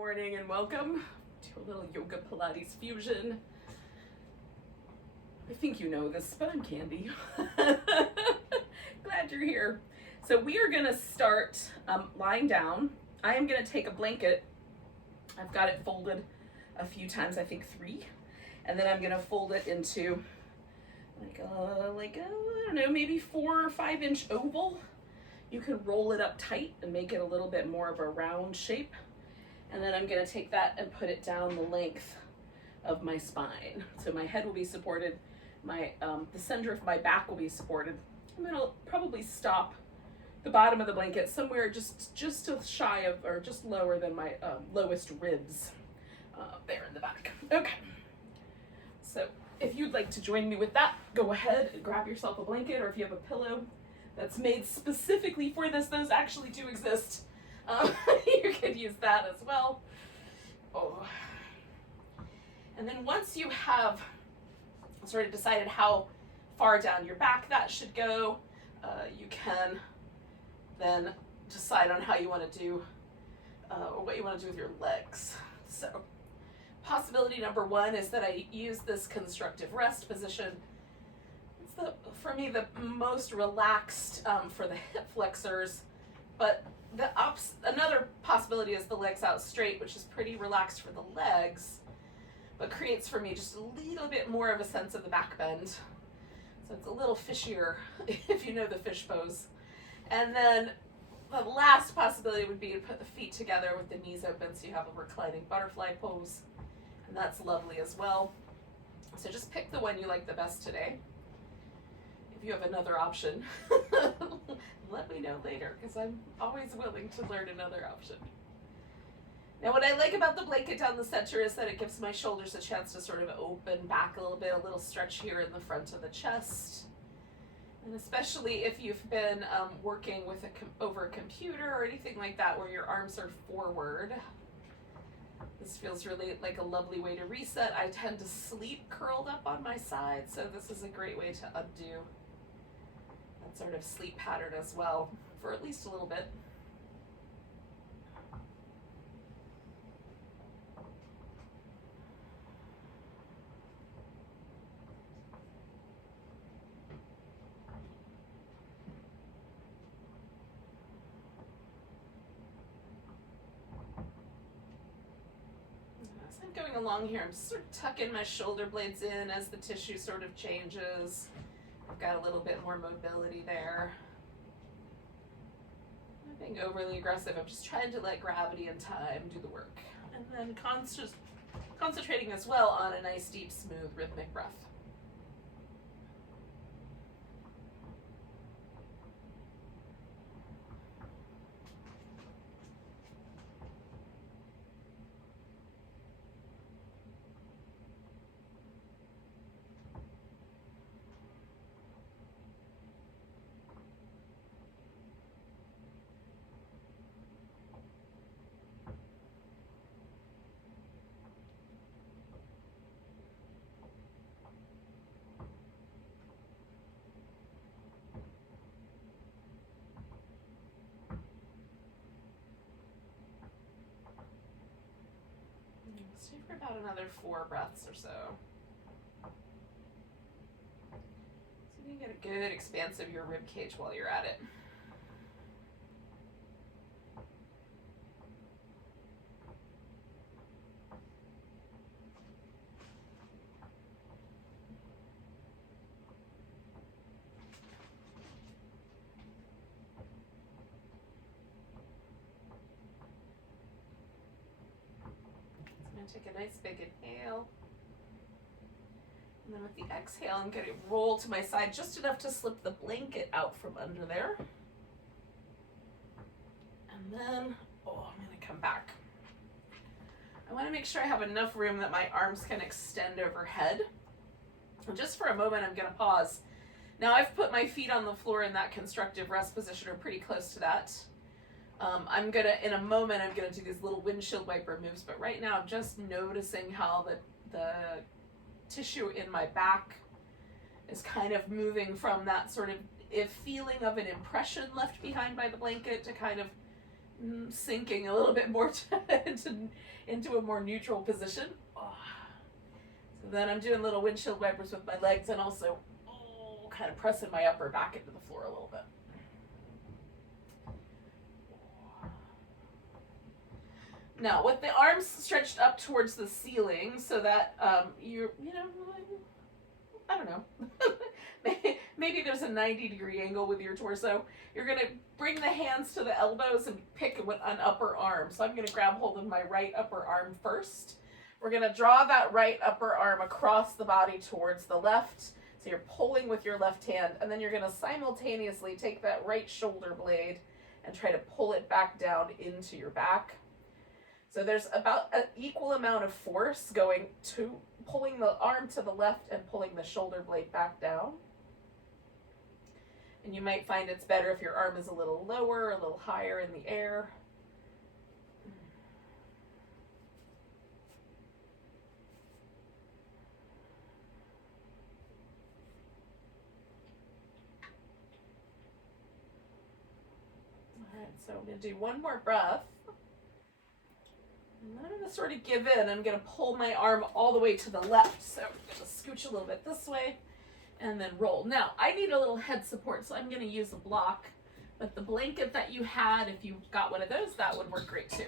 morning and welcome to a little yoga Pilates fusion. I think you know this, but I'm Candy. Glad you're here. So we are gonna start lying down. I am gonna take a blanket. I've got it folded a few times, I think 3. And then I'm gonna fold it into like a, I don't know, maybe 4 or 5 inch oval. You can roll it up tight and make it a little bit more of a round shape. And then I'm gonna take that and put it down the length of my spine. So my head will be supported, the center of my back will be supported. And then I'll probably stop the bottom of the blanket somewhere just shy of, or just lower than my lowest ribs there in the back. Okay. So if you'd like to join me with that, go ahead and grab yourself a blanket, or if you have a pillow that's made specifically for this, those actually do exist. You could use that as well. Oh. And then once you have sort of decided how far down your back that should go, you can then decide on how you want to do, or what you want to do with your legs. So possibility number 1 is that I use this constructive rest position. It's for me the most relaxed for the hip flexors, but another possibility is the legs out straight, which is pretty relaxed for the legs, but creates for me just a little bit more of a sense of the back bend. So it's a little fishier, if you know the fish pose. And then the last possibility would be to put the feet together with the knees open so you have a reclining butterfly pose. And that's lovely as well. So just pick the one you like the best today. If you have another option, let me know later, because I'm always willing to learn another option. Now what I like about the blanket down the center is that it gives my shoulders a chance to sort of open back a little bit, a little stretch here in the front of the chest. And especially if you've been working with over a computer or anything like that where your arms are forward, this feels really like a lovely way to reset. I tend to sleep curled up on my side, so this is a great way to undo that sort of sleep pattern as well, for at least a little bit. As I'm going along here, I'm just sort of tucking my shoulder blades in as the tissue sort of changes. I've got a little bit more mobility there. I'm not being overly aggressive. I'm just trying to let gravity and time do the work. And then concentrating as well on a nice, deep, smooth, rhythmic breath. Stay for about another 4 breaths or so. So you can get a good expanse of your rib cage while you're at it. Take a nice big inhale. And then with the exhale, I'm going to roll to my side just enough to slip the blanket out from under there. And then, I'm going to come back. I want to make sure I have enough room that my arms can extend overhead. And just for a moment, I'm going to pause. Now I've put my feet on the floor in that constructive rest position, or pretty close to that. In a moment, I'm gonna do these little windshield wiper moves, but right now I'm just noticing how the tissue in my back is kind of moving from that sort of feeling of an impression left behind by the blanket to kind of sinking a little bit more into a more neutral position. Oh. So then I'm doing little windshield wipers with my legs and also kind of pressing my upper back into the floor a little bit. Now, with the arms stretched up towards the ceiling so that I don't know, maybe there's a 90-degree angle with your torso. You're going to bring the hands to the elbows and pick an upper arm. So I'm going to grab hold of my right upper arm first. We're going to draw that right upper arm across the body towards the left. So you're pulling with your left hand, and then you're going to simultaneously take that right shoulder blade and try to pull it back down into your back. So there's about an equal amount of force going to pulling the arm to the left and pulling the shoulder blade back down. And you might find it's better if your arm is a little lower, a little higher in the air. All right, so I'm going to do one more breath. And then I'm going to sort of give in. I'm going to pull my arm all the way to the left. So I'm going to scooch a little bit this way and then roll. Now, I need a little head support, so I'm going to use a block. But the blanket that you had, if you got one of those, that would work great too.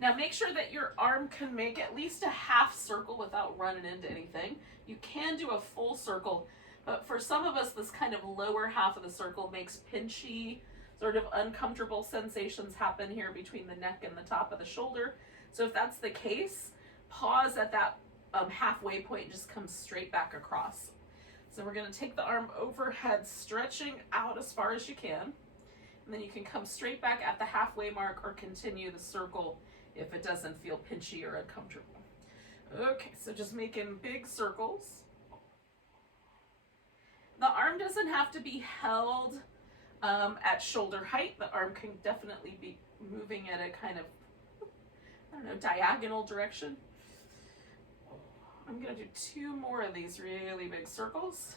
Now, make sure that your arm can make at least a half circle without running into anything. You can do a full circle, but for some of us, this kind of lower half of the circle makes pinchy, sort of uncomfortable sensations happen here between the neck and the top of the shoulder. So if that's the case, pause at that halfway point and just come straight back across. So we're going to take the arm overhead, stretching out as far as you can. And then you can come straight back at the halfway mark or continue the circle if it doesn't feel pinchy or uncomfortable. Okay, so just making big circles. The arm doesn't have to be held at shoulder height. The arm can definitely be moving at a kind of, diagonal direction. I'm going to do 2 more of these really big circles.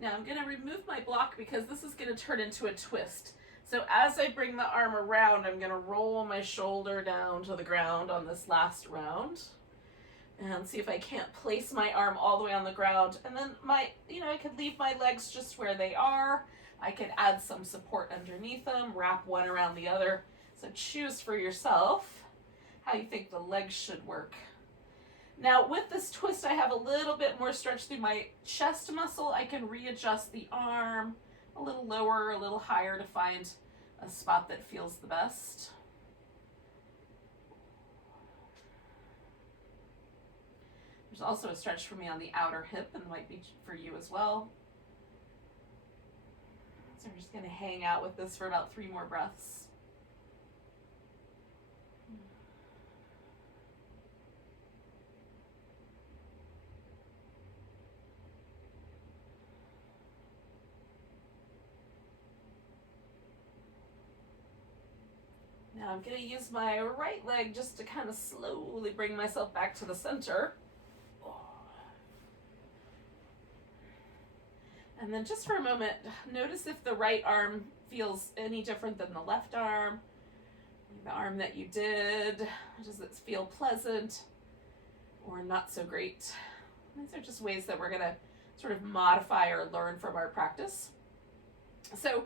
Now I'm going to remove my block because this is going to turn into a twist. So as I bring the arm around, I'm going to roll my shoulder down to the ground on this last round. And see if I can't place my arm all the way on the ground. And then I could leave my legs just where they are. I could add some support underneath them, wrap one around the other. So choose for yourself how you think the legs should work. Now with this twist, I have a little bit more stretch through my chest muscle. I can readjust the arm a little lower, a little higher to find a spot that feels the best. There's also a stretch for me on the outer hip, and might be for you as well. So I'm just going to hang out with this for about 3 more breaths. Now I'm going to use my right leg just to kind of slowly bring myself back to the center. And then just for a moment, notice if the right arm feels any different than the left arm. The arm that you did, does it feel pleasant or not so great? These are just ways that we're going to sort of modify or learn from our practice. So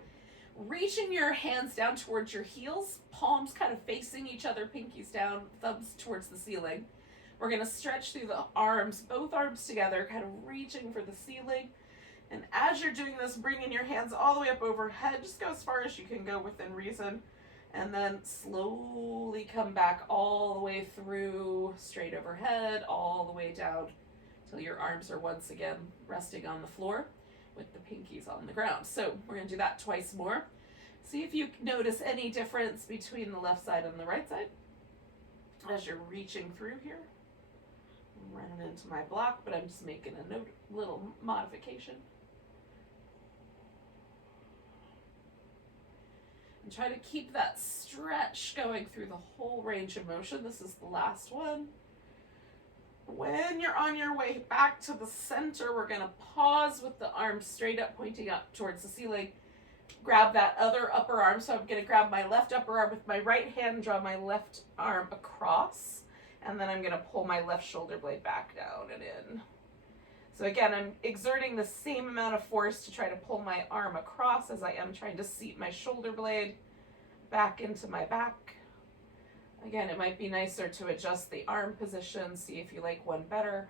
reaching your hands down towards your heels, palms kind of facing each other, pinkies down, thumbs towards the ceiling. We're going to stretch through the arms, both arms together, kind of reaching for the ceiling. And as you're doing this, bringing your hands all the way up overhead, just go as far as you can go within reason. And then slowly come back all the way through, straight overhead, all the way down till your arms are once again resting on the floor with the pinkies on the ground. So we're going to do that twice more. See if you notice any difference between the left side and the right side as you're reaching through here. I'm running into my block, but I'm just making a little modification. And try to keep that stretch going through the whole range of motion. This is the last one. When you're on your way back to the center, we're gonna pause with the arms straight up, pointing up towards the ceiling. Grab that other upper arm. So I'm gonna grab my left upper arm with my right hand, draw my left arm across, and then I'm gonna pull my left shoulder blade back down and in. So again, I'm exerting the same amount of force to try to pull my arm across as I am trying to seat my shoulder blade back into my back. Again, it might be nicer to adjust the arm position, see if you like one better.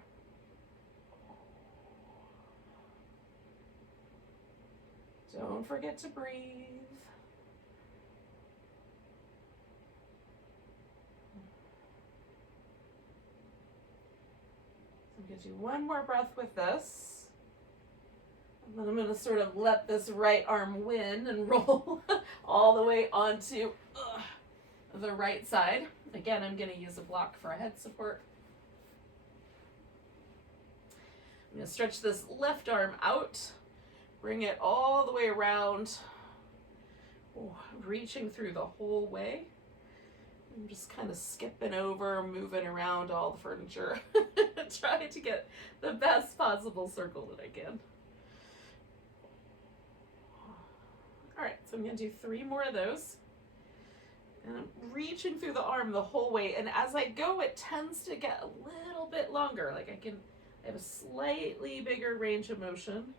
Don't forget to breathe. I'm going to do one more breath with this. And then I'm going to sort of let this right arm win and roll all the way onto the right side. Again, I'm going to use a block for a head support. I'm going to stretch this left arm out, bring it all the way around, reaching through the whole way. I'm just kind of skipping over, moving around all the furniture, trying to get the best possible circle that I can. All right, so I'm going to do 3 more of those. And I'm reaching through the arm the whole way. And as I go, it tends to get a little bit longer. Like I have a slightly bigger range of motion.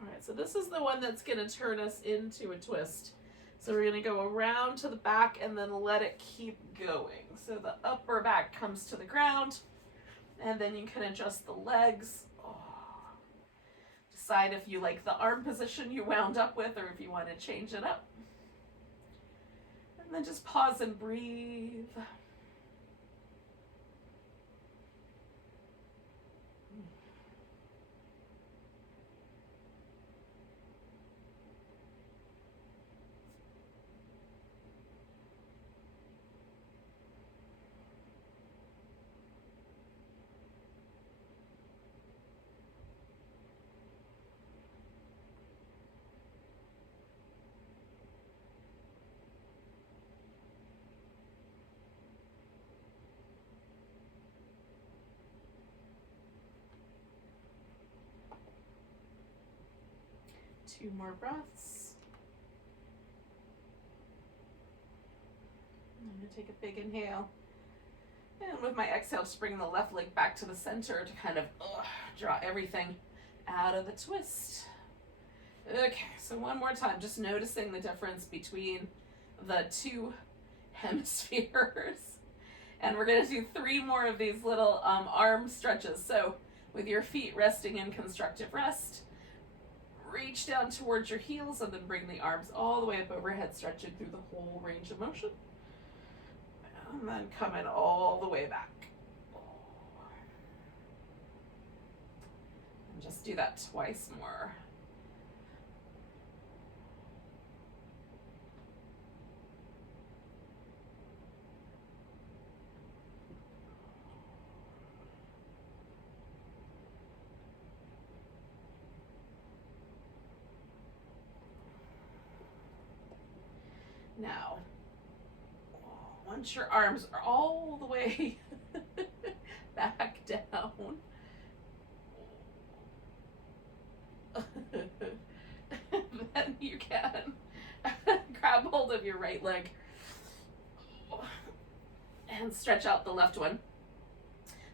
All right, so this is the one that's going to turn us into a twist. So we're going to go around to the back and then let it keep going. So the upper back comes to the ground, and then you can adjust the legs. Decide if you like the arm position you wound up with or if you want to change it up. And then just pause and breathe. Two more breaths. I'm going to take a big inhale. And with my exhale, just bring the left leg back to the center to kind of draw everything out of the twist. Okay, so one more time, just noticing the difference between the 2 hemispheres. And we're going to do 3 more of these little arm stretches. So with your feet resting in constructive rest, reach down towards your heels and then bring the arms all the way up overhead, stretching through the whole range of motion. And then coming all the way back. And just do that twice more. Now, once your arms are all the way back down, then you can grab hold of your right leg and stretch out the left one.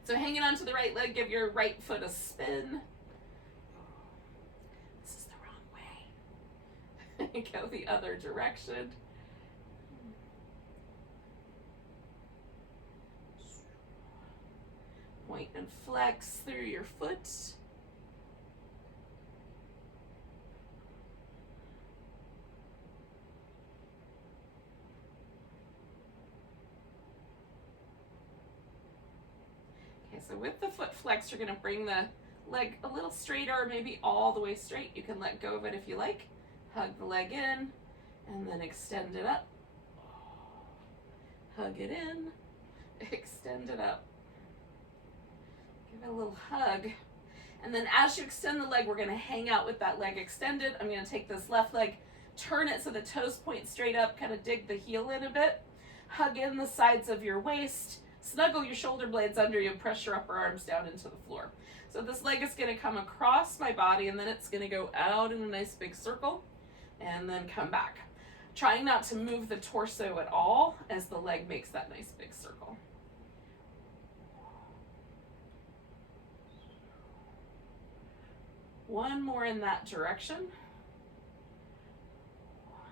So hanging onto the right leg, give your right foot a spin. This is the wrong way. Go the other direction. Point and flex through your foot. Okay, so with the foot flex, you're going to bring the leg a little straighter, or maybe all the way straight. You can let go of it if you like. Hug the leg in, and then extend it up. Hug it in, extend it up. Give it a little hug. And then as you extend the leg, we're going to hang out with that leg extended. I'm going to take this left leg, turn it so the toes point straight up, kind of dig the heel in a bit. Hug in the sides of your waist, snuggle your shoulder blades under you, press your upper arms down into the floor. So this leg is going to come across my body, and then it's going to go out in a nice big circle and then come back. Trying not to move the torso at all as the leg makes that nice big circle. One more in that direction.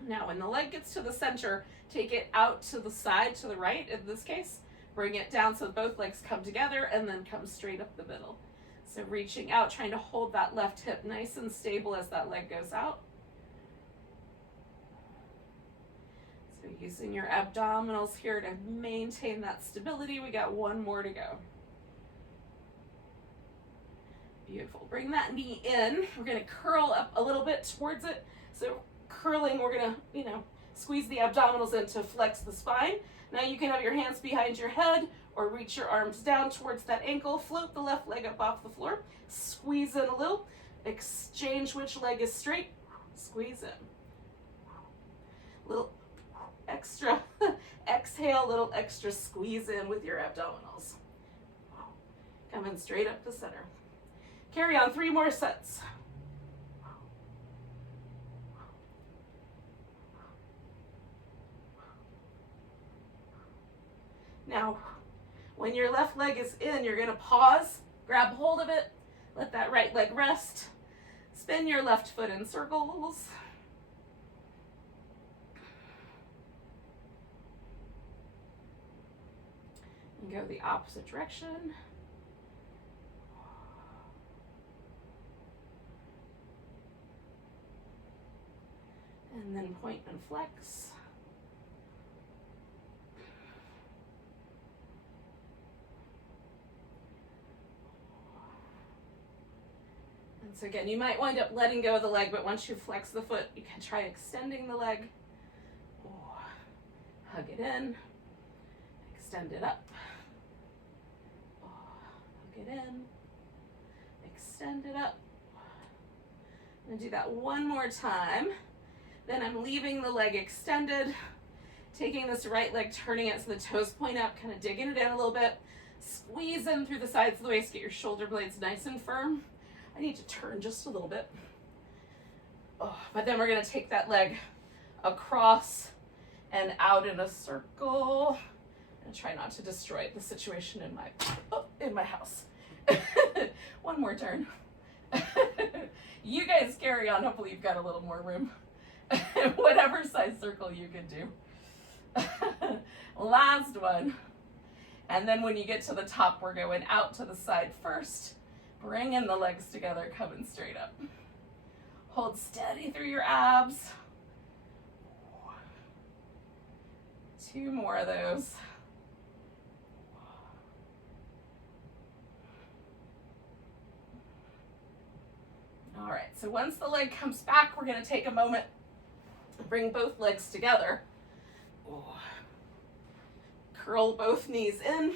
Now when the leg gets to the center, take it out to the side, to the right in this case. Bring it down so both legs come together and then come straight up the middle. So reaching out, trying to hold that left hip nice and stable as that leg goes out. So using your abdominals here to maintain that stability. We got one more to go. Beautiful. Bring that knee in. We're going to curl up a little bit towards it. So curling, we're going to, squeeze the abdominals in to flex the spine. Now you can have your hands behind your head or reach your arms down towards that ankle. Float the left leg up off the floor. Squeeze in a little. Exchange which leg is straight. Squeeze in. Little extra exhale, little extra squeeze in with your abdominals. Coming straight up the center. Carry on 3 more sets. Now, when your left leg is in, you're going to pause, grab hold of it, let that right leg rest, spin your left foot in circles. And go the opposite direction. And then point and flex. And so again, you might wind up letting go of the leg, but once you flex the foot, you can try extending the leg. Hug it in, extend it up. Hug it in, extend it up. I'm gonna do that one more time. Then I'm leaving the leg extended, taking this right leg, turning it so the toes point up, kind of digging it in a little bit. Squeeze in through the sides of the waist, get your shoulder blades nice and firm. I need to turn just a little bit. But then we're gonna take that leg across and out in a circle. And try not to destroy the situation in my house. One more turn. You guys carry on, hopefully you've got a little more room. Whatever size circle you can do. Last one. And then when you get to the top, we're going out to the side first. Bring in the legs together, coming straight up. Hold steady through your abs. 2 more of those. All right, so once the leg comes back, we're going to take a moment. Bring both legs together. Curl both knees in.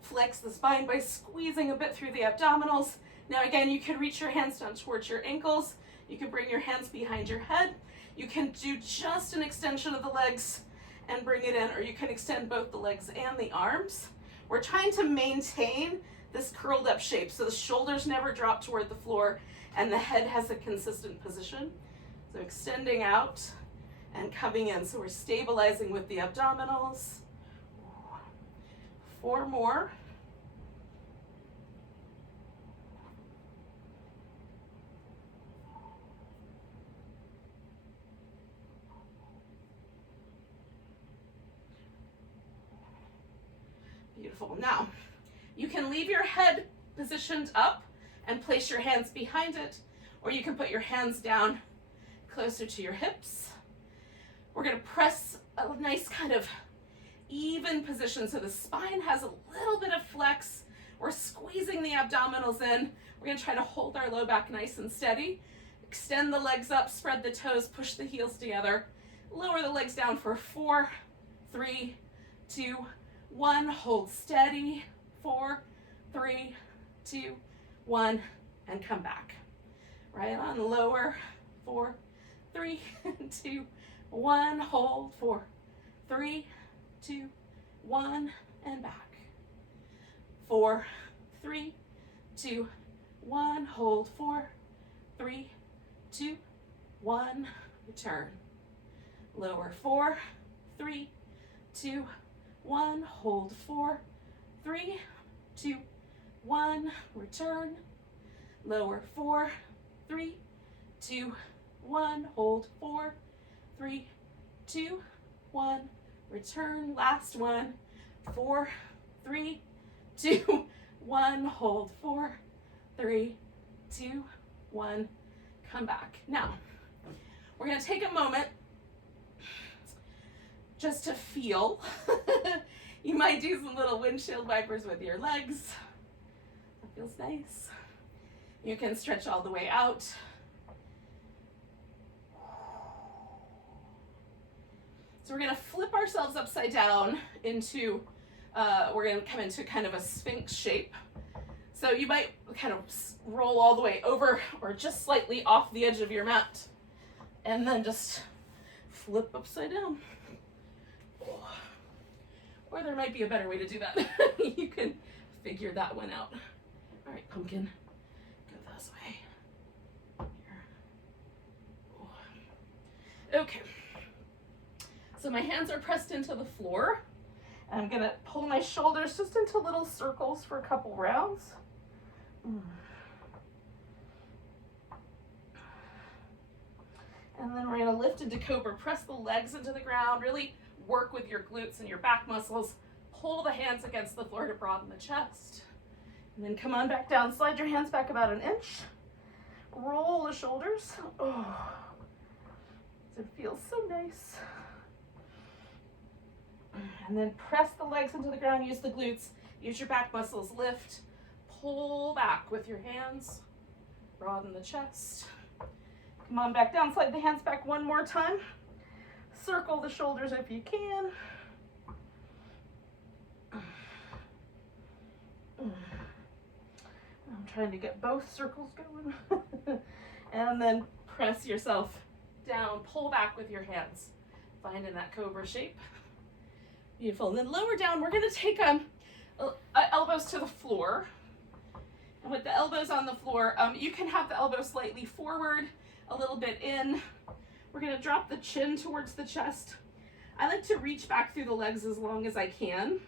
Flex the spine by squeezing a bit through the abdominals. Now again, you can reach your hands down towards your ankles. You can bring your hands behind your head. You can do just an extension of the legs and bring it in, or you can extend both the legs and the arms. We're trying to maintain this curled up shape so the shoulders never drop toward the floor and the head has a consistent position. So extending out and coming in. So we're stabilizing with the abdominals. 4 more. Beautiful. Now, you can leave your head positioned up and place your hands behind it, or you can put your hands down closer to your hips. We're going to press a nice kind of even position so the spine has a little bit of flex. We're squeezing the abdominals in. We're going to try to hold our low back nice and steady. Extend the legs up, spread the toes, push the heels together. Lower the legs down for 4, 3, 2, 1. Hold steady. 4, 3, 2, 1, and come back. Right on, lower. 4, 3, 2, 1. Hold. 4, 3, 2, 1, and back. 4, 3, 2, 1. Hold. 4, 3, 2, 1. Return. Lower. 4, 3, 2, 1. Hold. 4, 3, 2, 1. Return. Lower. 4, 3, 2, 1. Hold. 4, 3, 2, 1. Return. Last one. 4, 3, 2, 1. Hold. 4, 3, 2, 1. Come back. Now, we're going to take a moment just to feel. You might do some little windshield wipers with your legs. That feels nice. You can stretch all the way out. So we're going to flip ourselves upside down into, we're going to come into kind of a sphinx shape. So you might kind of roll all the way over or just slightly off the edge of your mat and then just flip upside down. Or there might be a better way to do that. You can figure that one out. All right, pumpkin, go this way. Here. Okay. So my hands are pressed into the floor. I'm gonna pull my shoulders just into little circles for a couple rounds. And then we're gonna lift into cobra. Press the legs into the ground. Really work with your glutes and your back muscles. Pull the hands against the floor to broaden the chest. And then come on back down. Slide your hands back about an inch. Roll the shoulders. Oh, it feels so nice. And then press the legs into the ground, use the glutes, use your back muscles, lift, pull back with your hands, broaden the chest. Come on back down, slide the hands back one more time. Circle the shoulders if you can. I'm trying to get both circles going. And then press yourself down, pull back with your hands. Find in that cobra shape. Beautiful. And then lower down, we're going to take elbows to the floor. And with the elbows on the floor, you can have the elbows slightly forward, a little bit in. We're going to drop the chin towards the chest. I like to reach back through the legs as long as I can.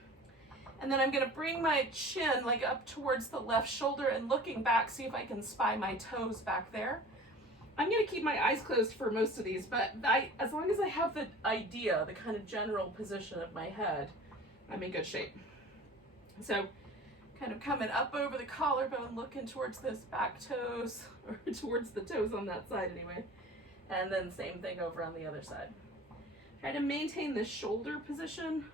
And then I'm going to bring my chin like up towards the left shoulder and looking back, see if I can spy my toes back there. I'm going to keep my eyes closed for most of these, but as long as I have the idea, the kind of general position of my head, I'm in good shape. So kind of coming up over the collarbone, looking towards those back toes, or towards the toes on that side anyway. And then same thing over on the other side. Try to maintain the shoulder position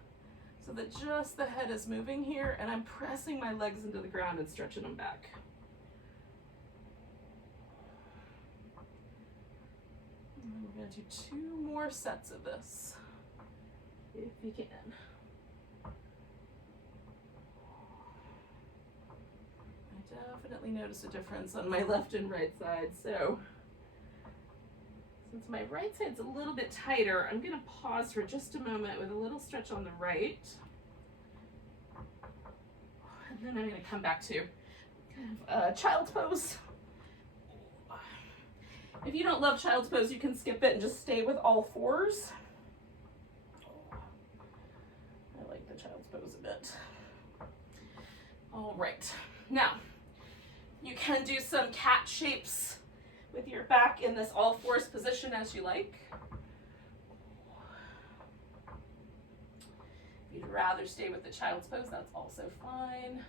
so that just the head is moving here, and I'm pressing my legs into the ground and stretching them back. We're going to do 2 more sets of this, if you can. I definitely notice a difference on my left and right side. So since my right side's a little bit tighter, I'm going to pause for just a moment with a little stretch on the right. And then I'm going to come back to kind of child's pose. If you don't love child's pose, you can skip it and just stay with all fours. I like the child's pose a bit. All right. Now, you can do some cat shapes with your back in this all fours position as you like. If you'd rather stay with the child's pose, that's also fine.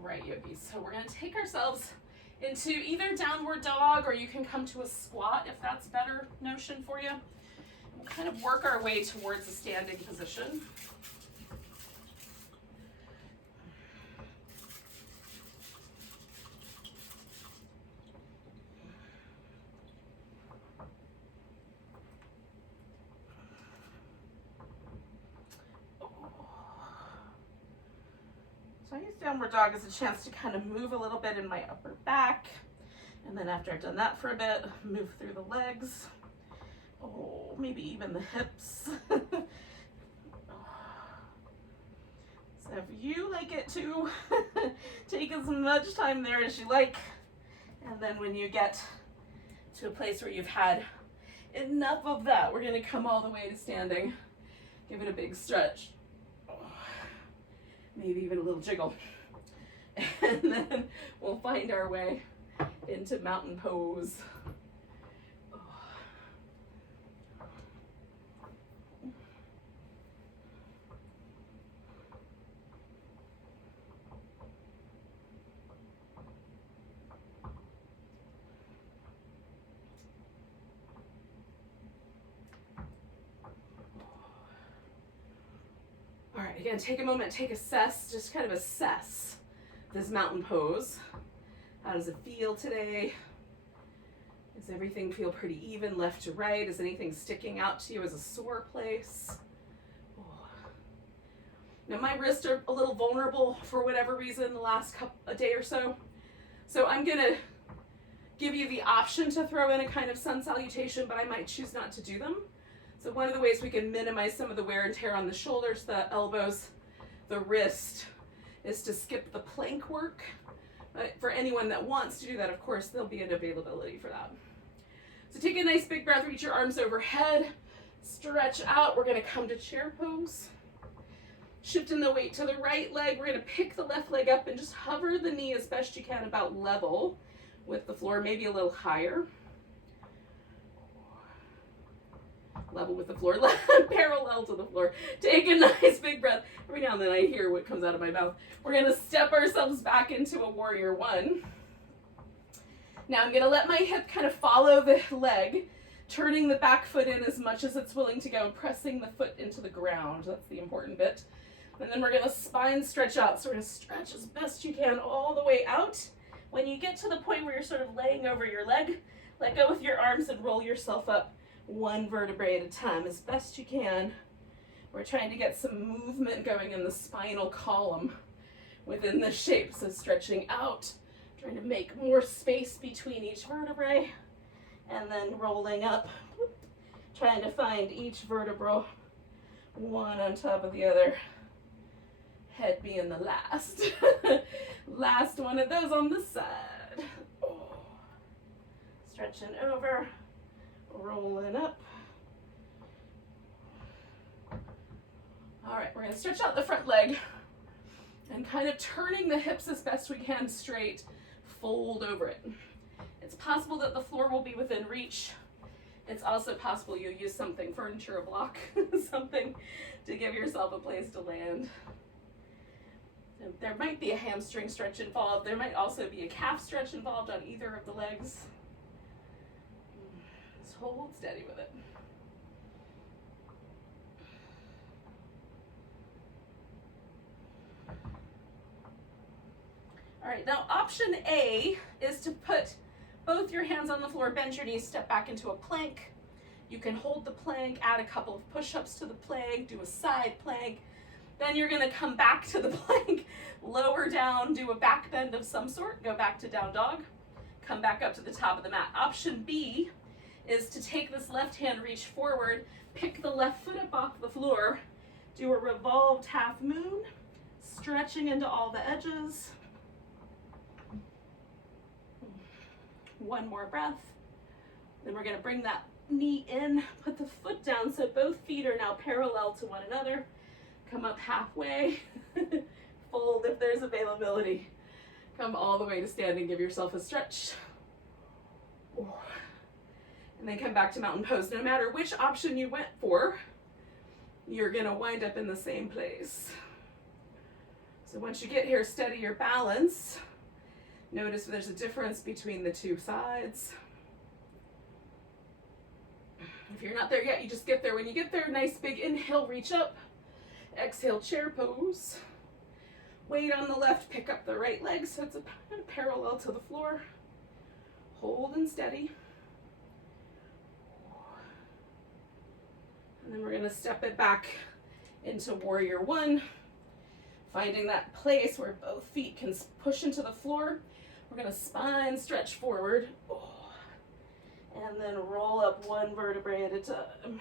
Right, yogis. So we're going to take ourselves into either downward dog, or you can come to a squat if that's a better notion for you. We'll kind of work our way towards a standing position. So I use downward dog as a chance to kind of move a little bit in my upper back. And then after I've done that for a bit, move through the legs. Oh, maybe even the hips. So if you like it to take as much time there as you like. And then when you get to a place where you've had enough of that, we're gonna come all the way to standing. Give it a big stretch. Maybe even a little jiggle. And then we'll find our way into mountain pose. All right, again, take a moment, just kind of assess this mountain pose. How does it feel today? Does everything feel pretty even left to right? Is anything sticking out to you as a sore place? Oh. Now my wrists are a little vulnerable for whatever reason the last a day or so. So I'm gonna give you the option to throw in a kind of sun salutation, but I might choose not to do them. So one of the ways we can minimize some of the wear and tear on the shoulders, the elbows, the wrist, is to skip the plank work. For anyone that wants to do that, of course, there'll be an availability for that. So take a nice big breath, reach your arms overhead, stretch out. We're gonna come to chair pose. Shifting the weight to the right leg, we're gonna pick the left leg up and just hover the knee as best you can about level with the floor, maybe a little higher. Level with the floor, parallel to the floor. Take a nice big breath. Every now and then I hear what comes out of my mouth. We're gonna step ourselves back into a warrior one. Now I'm gonna let my hip kind of follow the leg, turning the back foot in as much as it's willing to go and pressing the foot into the ground. That's the important bit. And then we're gonna spine stretch out. So we're gonna stretch as best you can all the way out. When you get to the point where you're sort of laying over your leg, let go with your arms and roll yourself up one vertebrae at a time as best you can. We're trying to get some movement going in the spinal column within the shape. So stretching out, trying to make more space between each vertebrae, and then rolling up, trying to find each vertebra one on top of the other. Head being the last. Last one of those on the side. Oh. Stretching over. Rolling up. All right, we're going to stretch out the front leg and kind of turning the hips as best we can straight, fold over it. It's possible that the floor will be within reach. It's also possible you'll use something, furniture, a block, something to give yourself a place to land. There might be a hamstring stretch involved. There might also be a calf stretch involved on either of the legs. Hold steady with it. All right, now option A is to put both your hands on the floor, bend your knees, step back into a plank. You can hold the plank, add a couple of push-ups to the plank, do a side plank. Then you're gonna come back to the plank, lower down, do a back bend of some sort, go back to down dog, come back up to the top of the mat. Option B is to take this left hand, reach forward, pick the left foot up off the floor, do a revolved half moon, stretching into all the edges. One more breath. Then we're gonna bring that knee in, put the foot down so both feet are now parallel to one another. Come up halfway, fold if there's availability. Come all the way to standing, give yourself a stretch. And then come back to mountain pose. No matter which option you went for, you're gonna wind up in the same place. So once you get here, steady your balance. Notice there's a difference between the two sides. If you're not there yet, you just get there. When you get there, nice big inhale, reach up. Exhale, chair pose. Weight on the left, pick up the right leg so it's parallel to the floor. Hold and steady. And then we're gonna step it back into warrior one. Finding that place where both feet can push into the floor. We're gonna spine stretch forward. Oh, and then roll up one vertebrae at a time.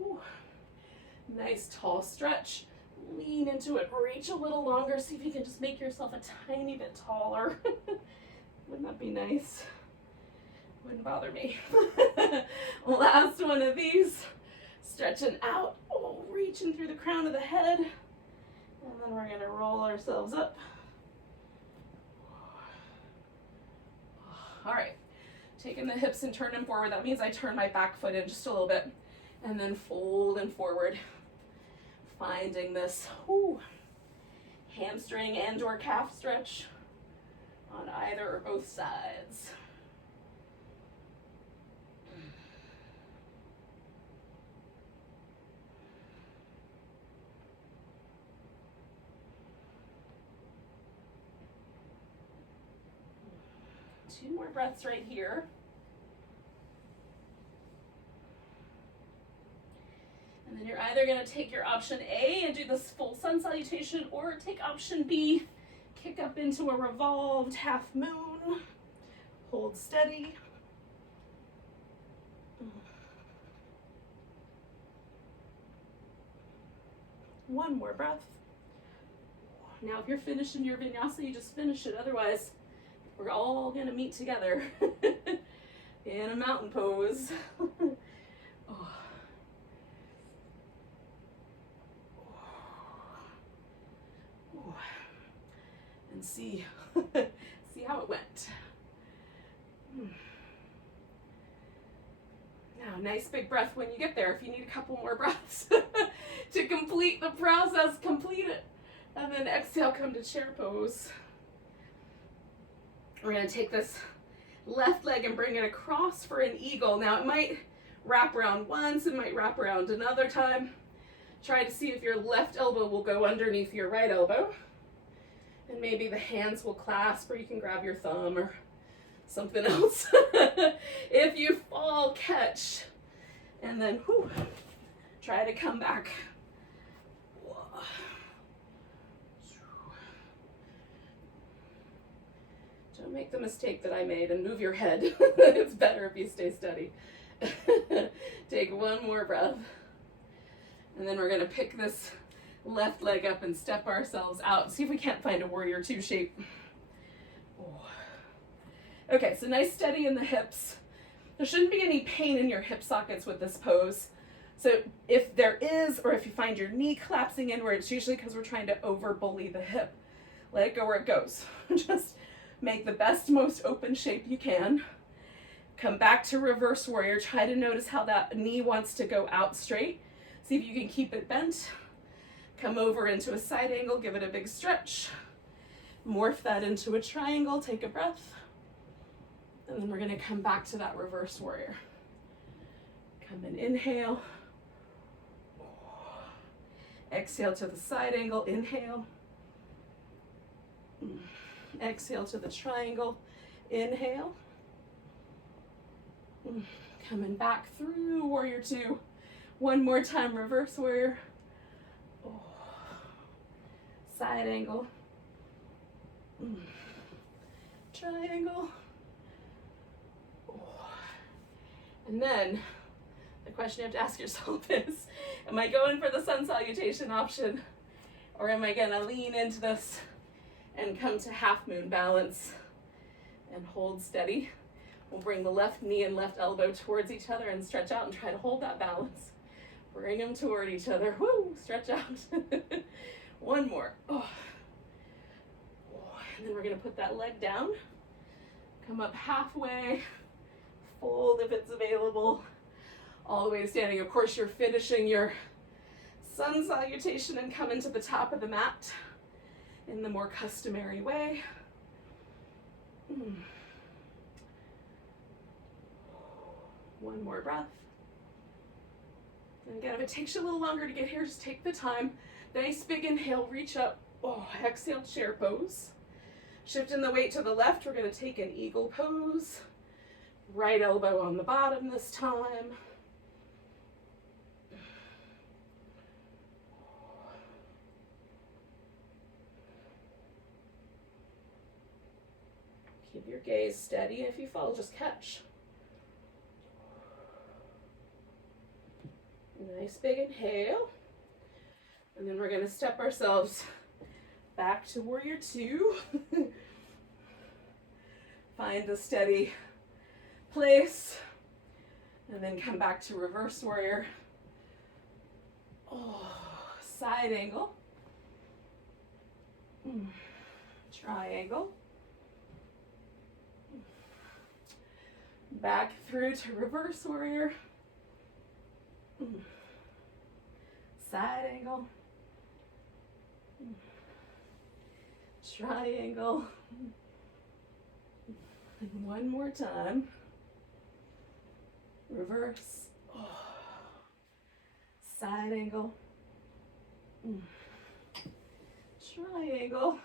Ooh. Nice tall stretch. Lean into it, reach a little longer. See if you can just make yourself a tiny bit taller. Wouldn't that be nice? Wouldn't bother me. Last one of these. Stretching out, oh, reaching through the crown of the head. And then we're gonna roll ourselves up. All right, taking the hips and turn them forward. That means I turn my back foot in just a little bit. And then fold and forward. Finding this hamstring and or calf stretch on either or both sides. Two more breaths right here. And then you're either going to take your option A and do this full sun salutation, or take option B, kick up into a revolved half moon, hold steady. One more breath. Now if you're finishing your vinyasa, you just finish it. Otherwise, we're all going to meet together in a mountain pose. Oh. And see how it went. Now, nice big breath when you get there. If you need a couple more breaths to complete the process, complete it. And then exhale, come to chair pose. We're going to take this left leg and bring it across for an eagle. Now, it might wrap around once, it might wrap around another time. Try to see if your left elbow will go underneath your right elbow. And maybe the hands will clasp, or you can grab your thumb or something else. If you fall, catch. And then try to come back. Don't make the mistake that I made and move your head. It's better if you stay steady. Take one more breath. And then we're going to pick this left leg up and step ourselves out. See if we can't find a warrior two shape. Okay, so nice steady in the hips. There shouldn't be any pain in your hip sockets with this pose. So if there is, or if you find your knee collapsing inward, it's usually because we're trying to over bully the hip. Let it go where it goes. Just make the best, most open shape you can. Come back to reverse warrior. Try to notice how that knee wants to go out straight. See if you can keep it bent. Come over into a side angle, give it a big stretch. Morph that into a triangle, take a breath. And then we're gonna come back to that reverse warrior. Come in, inhale. Exhale to the side angle, inhale. Exhale to the triangle, inhale. Coming back through warrior two. One more time, reverse warrior. Side angle. Triangle. And then the question you have to ask yourself is, am I going for the sun salutation option, or am I gonna lean into this and come to half moon balance and hold steady? We'll bring the left knee and left elbow towards each other and stretch out and try to hold that balance. Bring them toward each other. Woo, stretch out. One more. And then we're gonna put that leg down. Come up halfway. Fold if it's available. All the way to standing. Of course, you're finishing your sun salutation and come into the top of the mat in the more customary way. One more breath. And again, if it takes you a little longer to get here, just take the time. Nice big inhale, reach up. Exhale, chair pose. Shifting the weight to the left, we're gonna take an eagle pose. Right elbow on the bottom this time. Keep your gaze steady. If you fall, just catch. Nice big inhale. And then we're going to step ourselves back to warrior two. Find the steady place. And then come back to reverse warrior. Oh, side angle. Triangle. Back through to reverse warrior. Side angle. Triangle. And one more time. Reverse. Oh. Side angle. Triangle.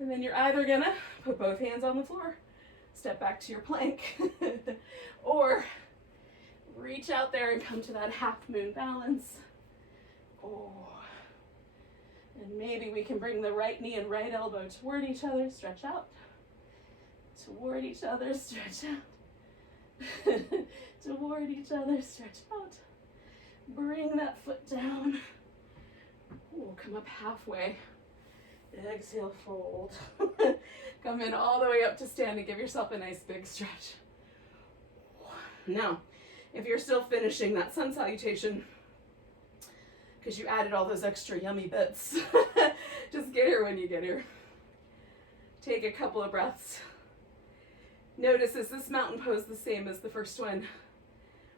And then you're either gonna put both hands on the floor, step back to your plank, or reach out there and come to that half moon balance. Oh. And maybe we can bring the right knee and right elbow toward each other, stretch out. Toward each other, stretch out. Toward each other, stretch out. Bring that foot down. Ooh, come up halfway. Exhale, fold. Come in all the way up to standing. Give yourself a nice big stretch. Now, if you're still finishing that sun salutation, because you added all those extra yummy bits, just get here when you get here. Take a couple of breaths. Notice, is this mountain pose the same as the first one?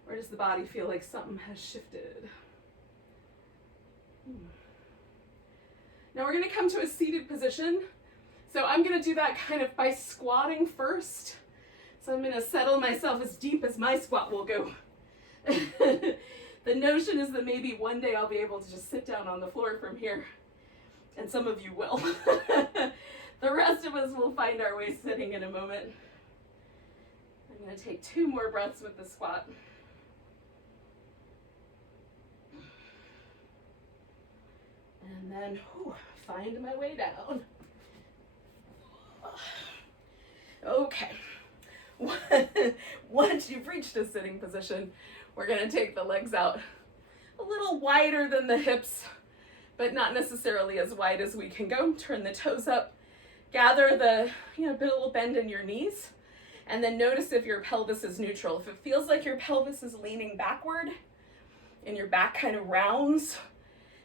Or does the body feel like something has shifted? Now we're going to come to a seated position. So I'm going to do that kind of by squatting first. So I'm going to settle myself as deep as my squat will go. The notion is that maybe one day I'll be able to just sit down on the floor from here. And some of you will. The rest of us will find our way sitting in a moment. I'm going to take 2 more breaths with the squat. And then find my way down. Okay. Once you've reached a sitting position, we're going to take the legs out a little wider than the hips, but not necessarily as wide as we can go. Turn the toes up. Gather the, a little bend in your knees. And then notice if your pelvis is neutral. If it feels like your pelvis is leaning backward and your back kind of rounds,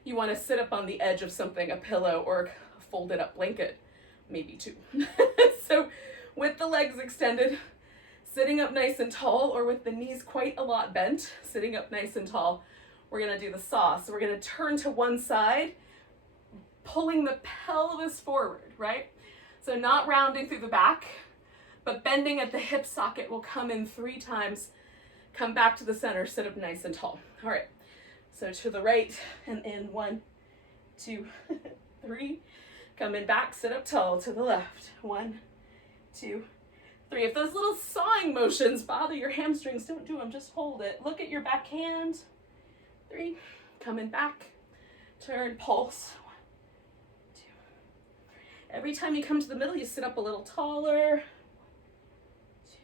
you want to sit up on the edge of something, a pillow or a folded up blanket, maybe 2. So with the legs extended, sitting up nice and tall, or with the knees quite a lot bent, sitting up nice and tall, we're going to do the saw. So we're going to turn to one side, pulling the pelvis forward, right? So not rounding through the back, but bending at the hip socket. Will come in 3 times, come back to the center, sit up nice and tall. All right. So to the right and in 1, 2, 3. Coming back, sit up tall. To the left. 1, 2, 3. If those little sawing motions bother your hamstrings, don't do them. Just hold it. Look at your back hand. 3. Coming back. Turn, pulse. 1, 2, 3. Every time you come to the middle, you sit up a little taller. 1, 2,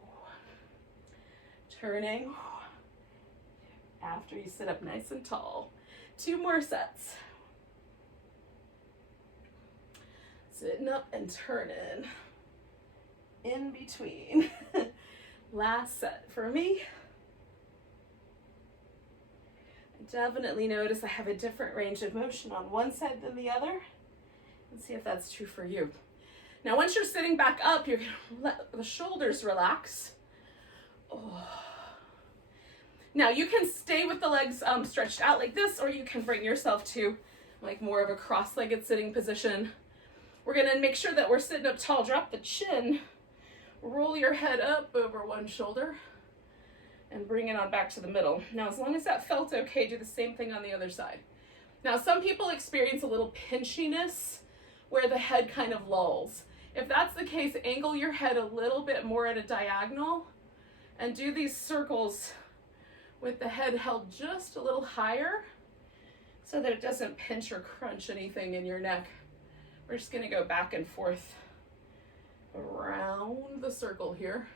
1. Turning. After you sit up nice and tall. 2 more sets. Sitting up and turning. In between. Last set for me. I definitely notice I have a different range of motion on one side than the other. And see if that's true for you. Now once you're sitting back up, you're going to let the shoulders relax. Oh. Now you can stay with the legs stretched out like this, or you can bring yourself to like more of a cross-legged sitting position. We're going to make sure that we're sitting up tall. Drop the chin, roll your head up over one shoulder, and bring it on back to the middle. Now as long as that felt okay, do the same thing on the other side. Now some people experience a little pinchiness where the head kind of lulls. If that's the case, angle your head a little bit more at a diagonal and do these circles with the head held just a little higher so that it doesn't pinch or crunch anything in your neck We're just gonna go back and forth around the circle here.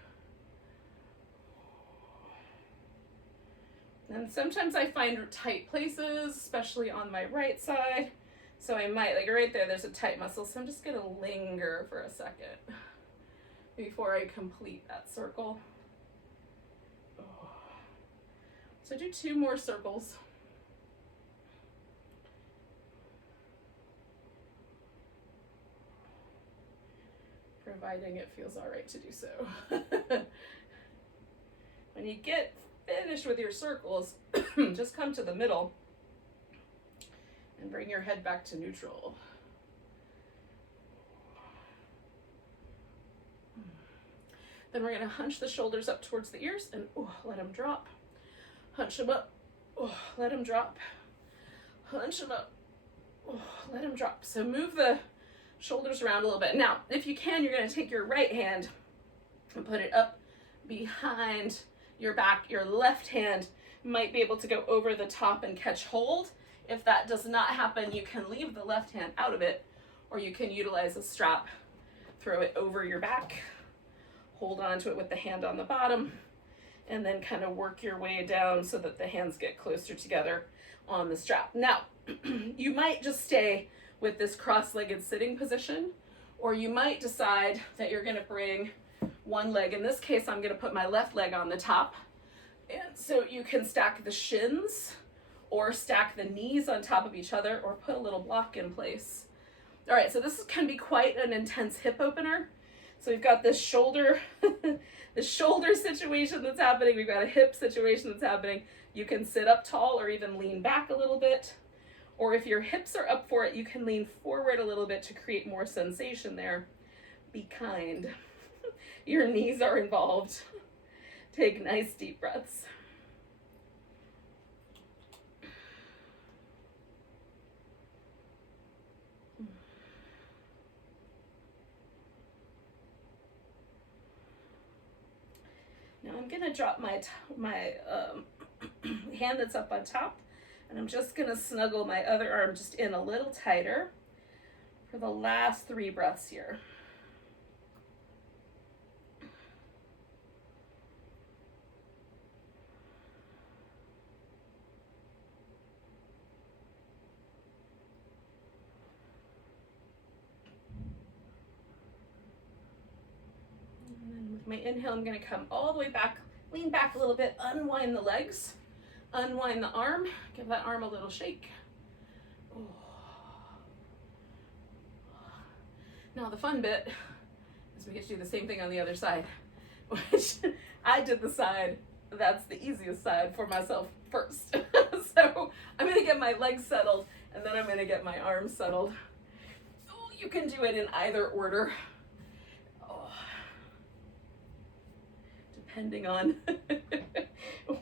And sometimes I find tight places, especially on my right side. So I might, like right there, there's a tight muscle. So I'm just gonna linger for a second before I complete that circle. So do 2 more circles. Providing it feels all right to do so. When you get finished with your circles, just come to the middle and bring your head back to neutral. Then we're going to hunch the shoulders up towards the ears and let them drop. Hunch them up, let them drop. Hunch them up, let them drop. So move the shoulders around a little bit. Now, if you can, you're going to take your right hand and put it up behind your back. Your left hand might be able to go over the top and catch hold. If that does not happen, you can leave the left hand out of it, or you can utilize a strap. Throw it over your back, hold on to it with the hand on the bottom, and then kind of work your way down so that the hands get closer together on the strap. Now, you might just stay with this cross-legged sitting position, or you might decide that you're going to bring one leg. In this case, I'm going to put my left leg on the top, and so you can stack the shins or stack the knees on top of each other, or put a little block in place. All right, so this can be quite an intense hip opener. So we've got this shoulder, the shoulder situation that's happening. We've got a hip situation that's happening. You can sit up tall or even lean back a little bit. Or if your hips are up for it, you can lean forward a little bit to create more sensation there. Be kind. Your knees are involved. Take nice deep breaths. Now I'm gonna drop my hand that's up on top, and I'm just gonna snuggle my other arm just in a little tighter for the last 3 breaths here. My inhale, I'm going to come all the way back, lean back a little bit, unwind the legs, unwind the arm, give that arm a little shake. Now the fun bit is we get to do the same thing on the other side, which I did the side that's the easiest side for myself first. So I'm going to get my legs settled, and then I'm going to get my arms settled. You can do it in either order. Depending on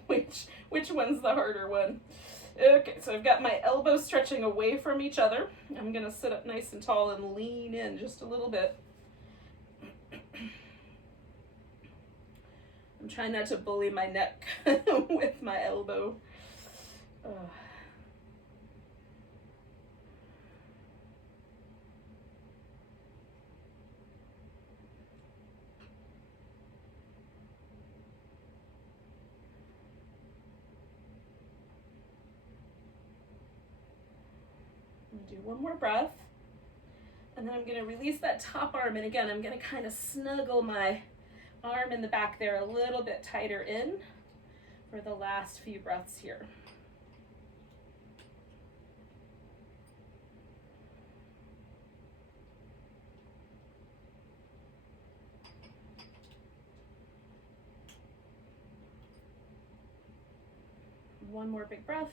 which one's the harder one. Okay, so I've got my elbows stretching away from each other. I'm gonna sit up nice and tall and lean in just a little bit. I'm trying not to bully my neck with my elbow. Do one more breath, and then I'm going to release that top arm, and again I'm going to kind of snuggle my arm in the back there a little bit tighter in for the last few breaths here. One more big breath.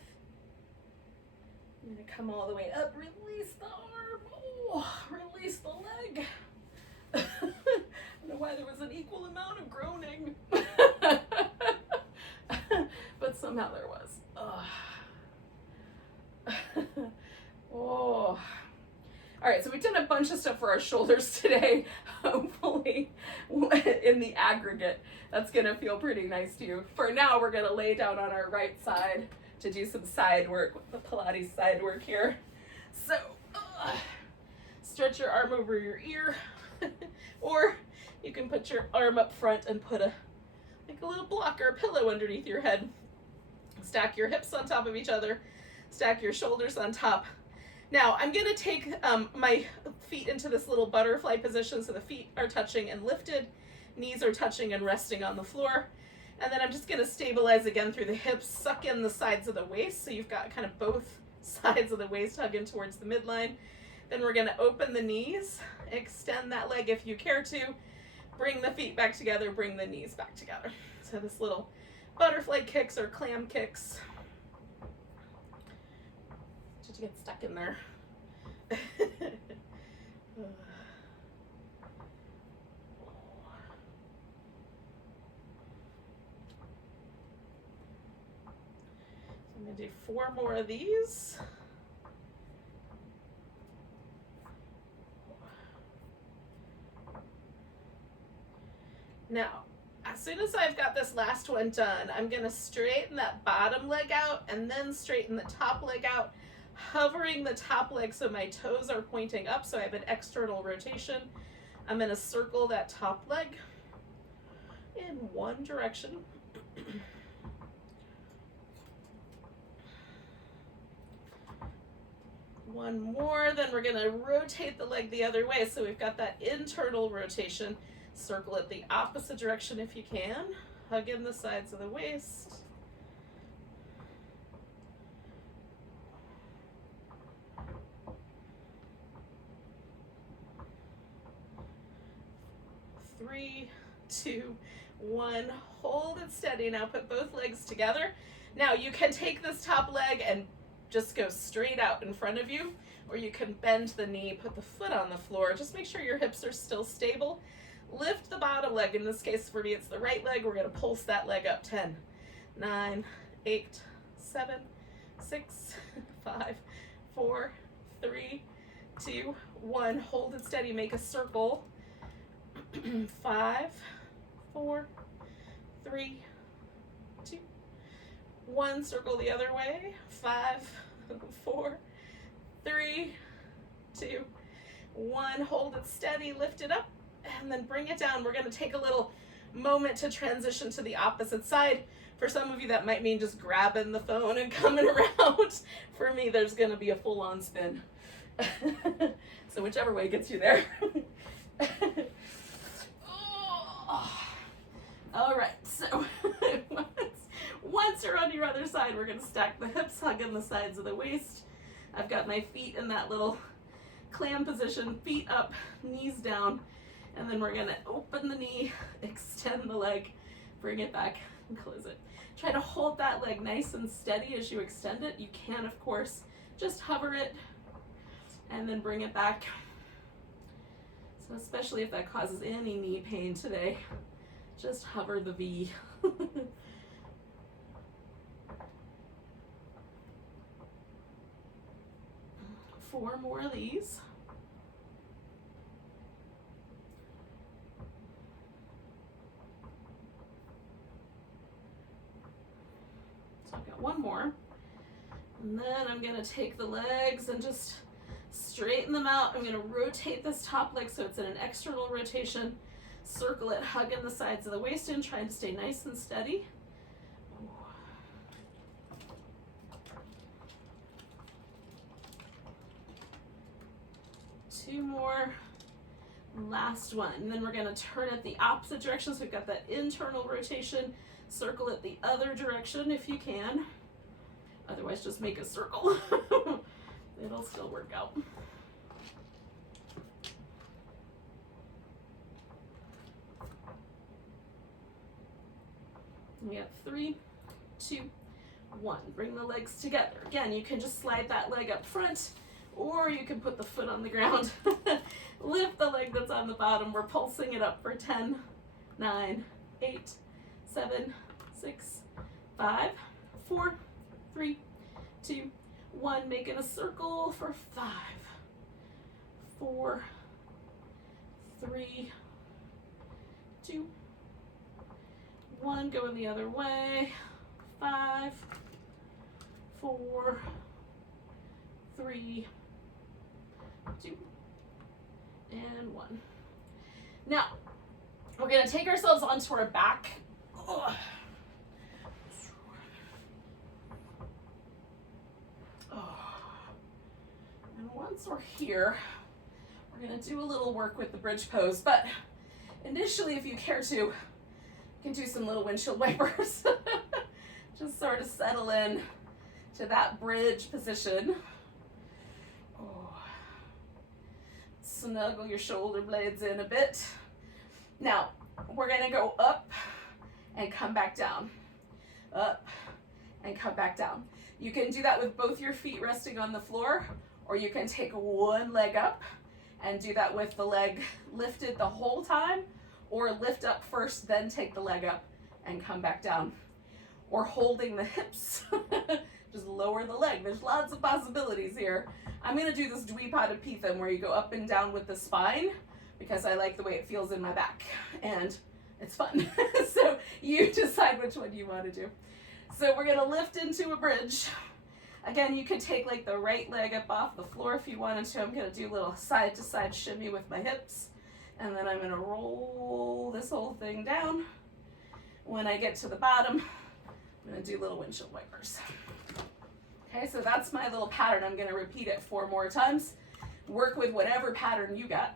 I'm going to come all the way up, release the arm, release the leg. I don't know why there was an equal amount of groaning, but somehow there was. All right, so we've done a bunch of stuff for our shoulders today. Hopefully, in the aggregate, that's going to feel pretty nice to you. For now, we're going to lay down on our right side to do some side work, the Pilates side work here. So stretch your arm over your ear, or you can put your arm up front and put like a little block or a pillow underneath your head. Stack your hips on top of each other, stack your shoulders on top. Now I'm gonna take my feet into this little butterfly position, so the feet are touching and lifted, knees are touching and resting on the floor. And then I'm just gonna stabilize again through the hips, suck in the sides of the waist, so you've got kind of both sides of the waist hugging towards the midline. Then we're gonna open the knees, extend that leg if you care to, bring the feet back together, bring the knees back together. So this little butterfly kicks or clam kicks. Did you get stuck in there? I'm gonna do 4 more of these. Now, as soon as I've got this last one done, I'm gonna straighten that bottom leg out and then straighten the top leg out, hovering the top leg so my toes are pointing up, so I have an external rotation. I'm gonna circle that top leg in one direction. One more, then we're gonna rotate the leg the other way, so we've got that internal rotation. Circle it the opposite direction if you can. Hug in the sides of the waist. Three, 2, 1. Hold it steady. Now put both legs together. Now you can take this top leg and just go straight out in front of you, or you can bend the knee, put the foot on the floor. Just make sure your hips are still stable. Lift the bottom leg. In this case, for me, it's the right leg. We're going to pulse that leg up. 10, 9, 8, 7, 6, 5, 4, 3, 2, 1. Hold it steady. Make a circle. 5, 4, 3, 2, 1. Circle the other way. 5, 4, 3, 2, 1. Hold it steady. Lift it up. And then bring it down. We're going to take a little moment to transition to the opposite side. For some of you, that might mean just grabbing the phone and coming around. For me, there's going to be a full-on spin. So whichever way gets you there. Oh. All right, so once you're on your other side, we're going to stack the hips, hugging the sides of the waist. I've got my feet in that little clam position, feet up, knees down. And then we're gonna open the knee, extend the leg, bring it back and close it. Try to hold that leg nice and steady as you extend it. You can, of course, just hover it and then bring it back. So especially if that causes any knee pain today, just hover the V. 4 more of these. So I've got 1 more. And then I'm gonna take the legs and just straighten them out. I'm gonna rotate this top leg so it's in an external rotation. Circle it, hugging the sides of the waist in, trying to stay nice and steady. 2 more. Last one. And then we're gonna turn it the opposite direction. So we've got that internal rotation. Circle it the other direction if you can. Otherwise, just make a circle. It'll still work out. We have 3, 2, 1. Bring the legs together. Again, you can just slide that leg up front, or you can put the foot on the ground. Lift the leg that's on the bottom. We're pulsing it up for 10, 9, 8, 7, 6, 5, 4, 3, 2, 1. Making a circle for 5, 4, 3, 2, 1. Going the other way. 5, 4, 3, 2, and 1. Now, we're going to take ourselves onto our back. Ugh. And once we're here, we're going to do a little work with the bridge pose, but initially, if you care to, you can do some little windshield wipers. Just sort of settle in to that bridge position. Oh. Snuggle your shoulder blades in a bit. Now, we're going to go up and come back down. Up and come back down. You can do that with both your feet resting on the floor, or you can take one leg up and do that with the leg lifted the whole time, or lift up first, then take the leg up and come back down. Or holding the hips, just lower the leg. There's lots of possibilities here. I'm gonna do this Dvipadipitham where you go up and down with the spine because I like the way it feels in my back and it's fun. So you decide which one you wanna do. So we're gonna lift into a bridge. Again, you could take like the right leg up off the floor if you wanted to. I'm gonna do a little side to side shimmy with my hips. And then I'm gonna roll this whole thing down. When I get to the bottom, I'm gonna do little windshield wipers. Okay, so that's my little pattern. I'm gonna repeat it 4 more times. Work with whatever pattern you got.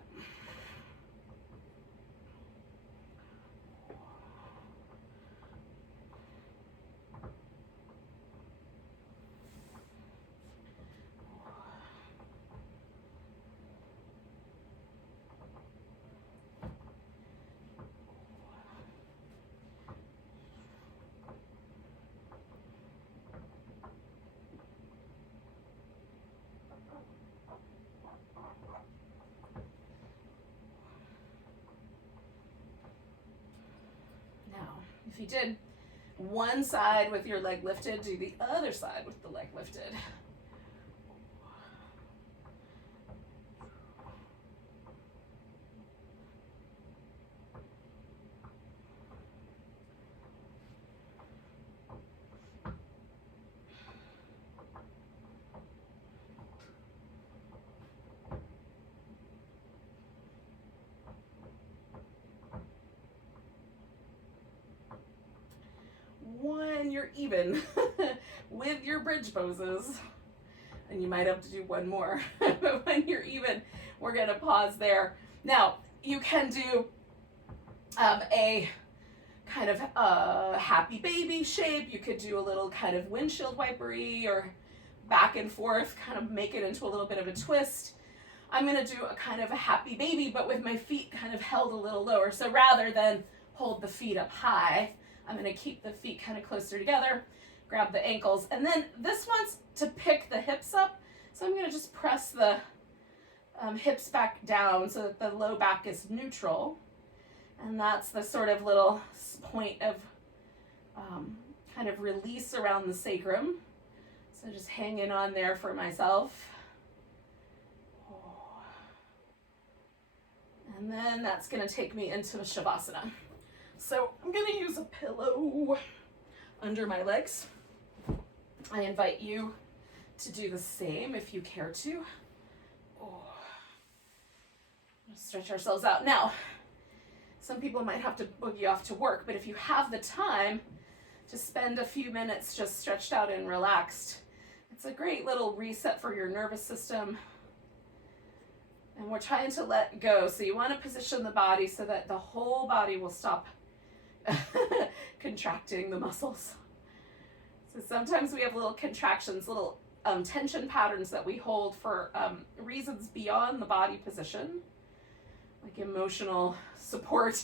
If you did one side with your leg lifted, do the other side with the leg lifted. When you're even with your bridge poses, and you might have to do one more, but when you're even, we're gonna pause there. Now, you can do a kind of happy baby shape. You could do a little kind of windshield wipery or back and forth, kind of make it into a little bit of a twist. I'm gonna do a kind of a happy baby, but with my feet kind of held a little lower. So rather than hold the feet up high, I'm gonna keep the feet kind of closer together, grab the ankles, and then this one's to pick the hips up. So I'm gonna just press the hips back down so that the low back is neutral. And that's the sort of little point of kind of release around the sacrum. So just hanging on there for myself. And then that's gonna take me into the Shavasana. So I'm gonna use a pillow under my legs. I invite you to do the same if you care to. Stretch ourselves out. Now, some people might have to boogie off to work, but if you have the time to spend a few minutes just stretched out and relaxed, it's a great little reset for your nervous system. And we're trying to let go. So you want to position the body so that the whole body will stop contracting the muscles. So sometimes we have little contractions, little tension patterns that we hold for reasons beyond the body position, like emotional support,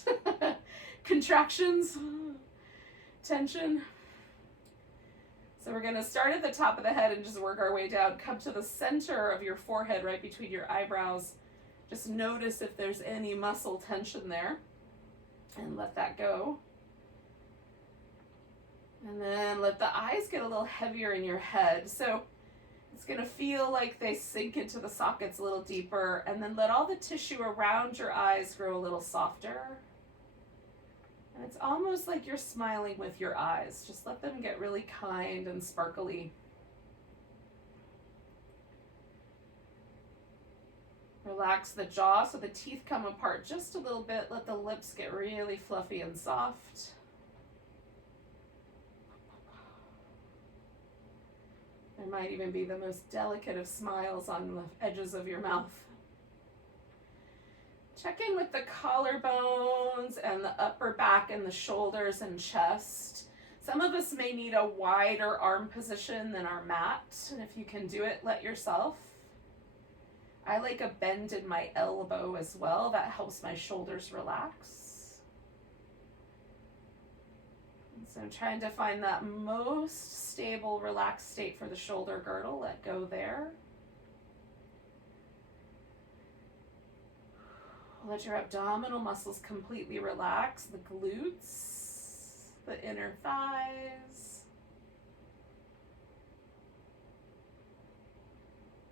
contractions, tension. So we're going to start at the top of the head and just work our way down. Come to the center of your forehead, right between your eyebrows. Just notice if there's any muscle tension there and let that go. And then let the eyes get a little heavier in your head. So it's going to feel like they sink into the sockets a little deeper, and then let all the tissue around your eyes grow a little softer. And it's almost like you're smiling with your eyes. Just let them get really kind and sparkly. Relax the jaw so the teeth come apart just a little bit. Let the lips get really fluffy and soft. There might even be the most delicate of smiles on the edges of your mouth. Check in with the collarbones and the upper back and the shoulders and chest. Some of us may need a wider arm position than our mat, and if you can do it, let yourself. I like a bend in my elbow as well. That helps my shoulders relax. And so I'm trying to find that most stable, relaxed state for the shoulder girdle. Let go there. Let your abdominal muscles completely relax. The glutes, the inner thighs.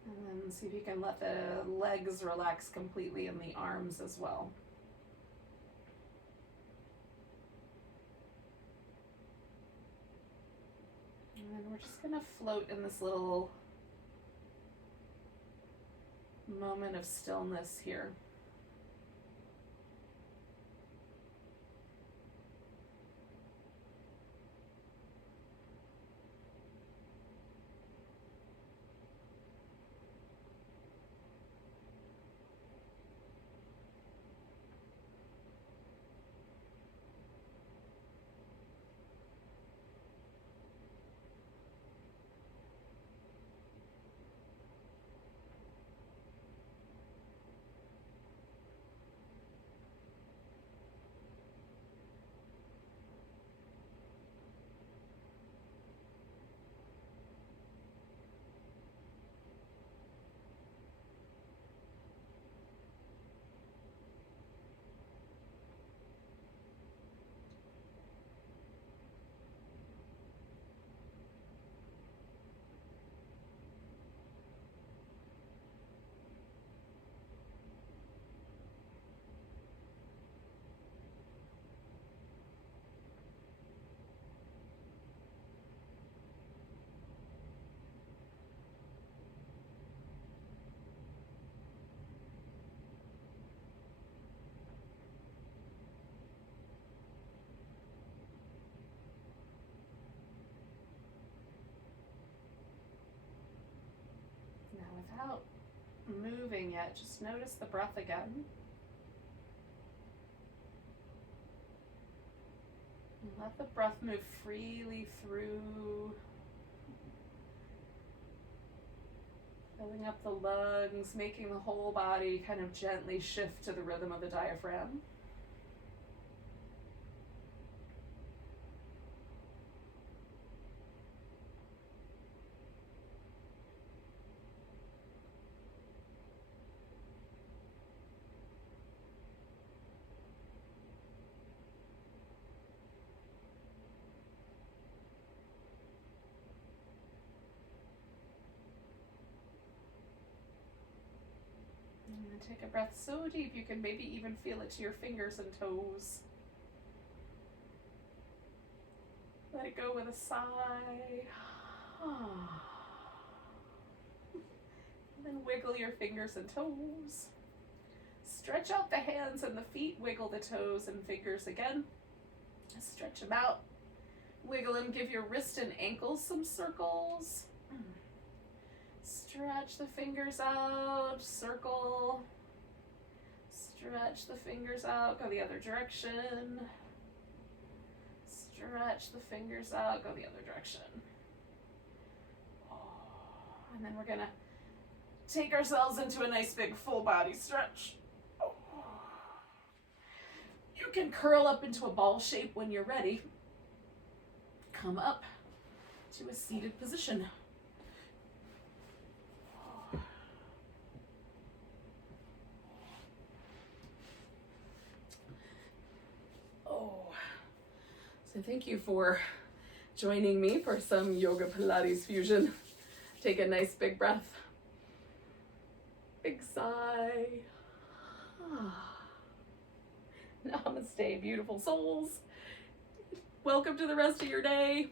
And then see if you can let the legs relax completely and the arms as well. And then we're just gonna float in this little moment of stillness here. Without moving yet, just notice the breath again. And let the breath move freely through, filling up the lungs, making the whole body kind of gently shift to the rhythm of the diaphragm. And take a breath so deep you can maybe even feel it to your fingers and toes. Let it go with a sigh. And then wiggle your fingers and toes. Stretch out the hands and the feet. Wiggle the toes and fingers again. Stretch them out. Wiggle them. Give your wrist and ankles some circles. Stretch the fingers out. Circle. Stretch the fingers out. Go the other direction. Stretch the fingers out. Go the other direction. And then we're going to take ourselves into a nice big full body stretch. You can curl up into a ball shape when you're ready. Come up to a seated position. So thank you for joining me for some yoga Pilates fusion. Take a nice big breath. Big sigh. Namaste, beautiful souls. Welcome to the rest of your day.